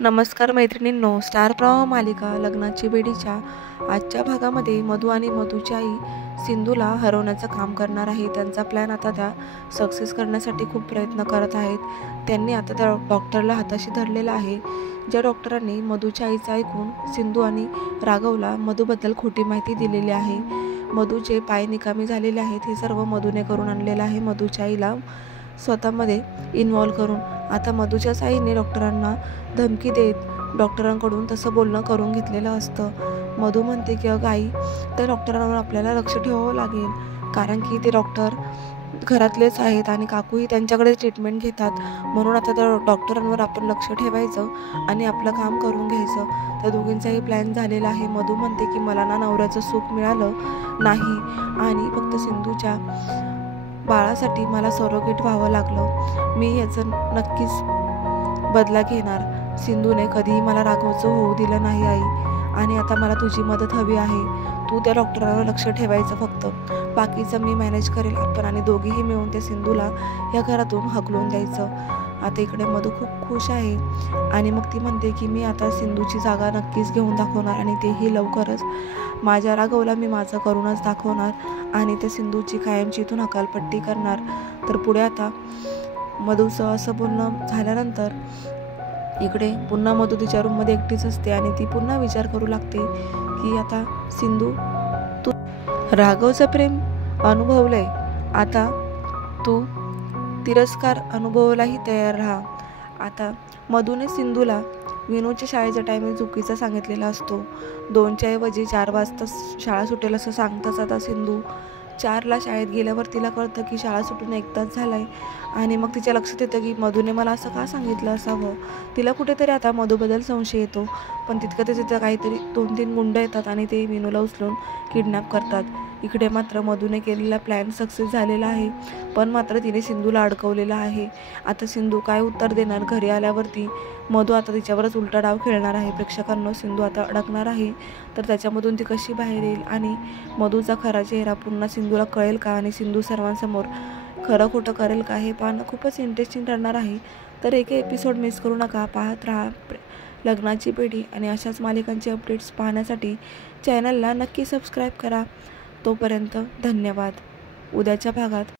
नमस्कार मैत्रिणींनो, स्टार प्रवाह मालिका लग्नाची बेडीच्या आजच्या भागामध्ये मधू आणि मधूची आई सिंधूला हरवण्याचं काम करणार आहे। त्यांचा प्लॅन आता त्या सक्सेस करण्यासाठी खूप प्रयत्न करत आहेत। त्यांनी आता त्या डॉक्टरला हाताशी धरलेला आहे, ज्या डॉक्टरांनी मधूच्या आईचं ऐकून सिंधू आणि राघवला मधूबद्दल खोटी माहिती दिलेली आहे। मधूचे पाय निकामी झालेले आहेत, हे सर्व मधूने करून आणलेलं आहे, मधूच्या आईला स्वतःमध्ये इन्व्हॉल्व करून। आता मधूच्याच आईने डॉक्टरांना धमकी देत डॉक्टरांकडून तसं बोलणं करून घेतलेलं असतं। मधू म्हणते की अगं आई, त्या डॉक्टरांवर आपल्याला लक्ष ठेवावं लागेल, कारण की ते डॉक्टर घरातलेच आहेत आणि काकूही त्यांच्याकडे ट्रीटमेंट घेतात, म्हणून आता त्या डॉक्टरांवर आपण लक्ष ठेवायचं आणि आपलं काम करून घ्यायचं। त्या दोघींचाही प्लॅन झालेला आहे। मधू म्हणते की मला ना नवऱ्याचं सुख मिळालं नाही आणि फक्त सिंधूच्या बाळासाठी मला सरोगेट व्हावं लागलं, मी याचं नक्कीच बदला घेणार। सिंधूने कधीही मला राघवचं होऊ दिलं नाही आई, आणि आता मला तुझी मदत हवी आहे। तू त्या डॉक्टरांवर लक्ष ठेवायचं, फक्त बाकीचं मी मॅनेज करेल आपण, आणि दोघीही मिळून त्या सिंधूला या घरातून हकलून द्यायचं। आता इकडे मधू खूप खुश आहे आणि मग ती म्हणते की मी आता सिंधूची जागा नक्कीच घेऊन दाखवणार, आणि तेही लवकरच। माझ्या राघवला मी माझं करूनच दाखवणार आणि त्या सिंधूची कायमची इथून हकालपट्टी करणार। तर पुढे आता मधूचं असं बोलणं झाल्यानंतर इकडे पुन्हा मधू तिच्या रूममध्ये एकटीच असते आणि ती पुन्हा विचार करू लागते की आता सिंधू, तू राघवचं प्रेम अनुभवलंय, आता तू तिरस्कार अनुभवायलाही तयार राहा। आता मधूने सिंधूला विनूच्या शाळेचा टायमिंग चुकीचा सांगितलेला असतो, 2च्या ऐवजी 4 वाजता शाळा सुटेल असं सांगताच आता सिंधू 4ला शाळेत गेल्यावर तिला कळतं की शाळा सुटून 1 तास झालाय, आणि मग तिच्या लक्षात येतं की मधूने मला असं का सांगितलं असावं। तिला कुठेतरी आता मधूबद्दल संशय येतो, पण तितकं तिथं काहीतरी 2-3 गुंड येतात आणि ते विनूला उचलून किडनॅप करतात। इकडे मात्र मधूने केलेला प्लॅन सक्सेस झालेला आहे, पण मात्र तिने सिंधूला अडकवलेलं आहे। आता सिंधू काय उत्तर देणार घरी आल्यावरती? मधू आता तिच्यावरच उलटा डाव खेळणार आहे। प्रेक्षकांनो, सिंधू आता अडकणार आहे, तर त्याच्यामधून ती कशी बाहेर येईल आणि मधूचा खरा चेहरा पुन्हा सिंधूला कळेल का, आणि सिंधू सर्वांसमोर खरं खोटं करेल का, हे पाहणं खूपच इंटरेस्टिंग ठरणार आहे। तर एक एपिसोड मिस करू नका, पाहत राहा लग्नाची बेडी, आणि अशाच मालिकांचे अपडेट्स पाहण्यासाठी चॅनलला नक्की सबस्क्राईब करा। तोपर्यंत धन्यवाद। उद्याच्या भागात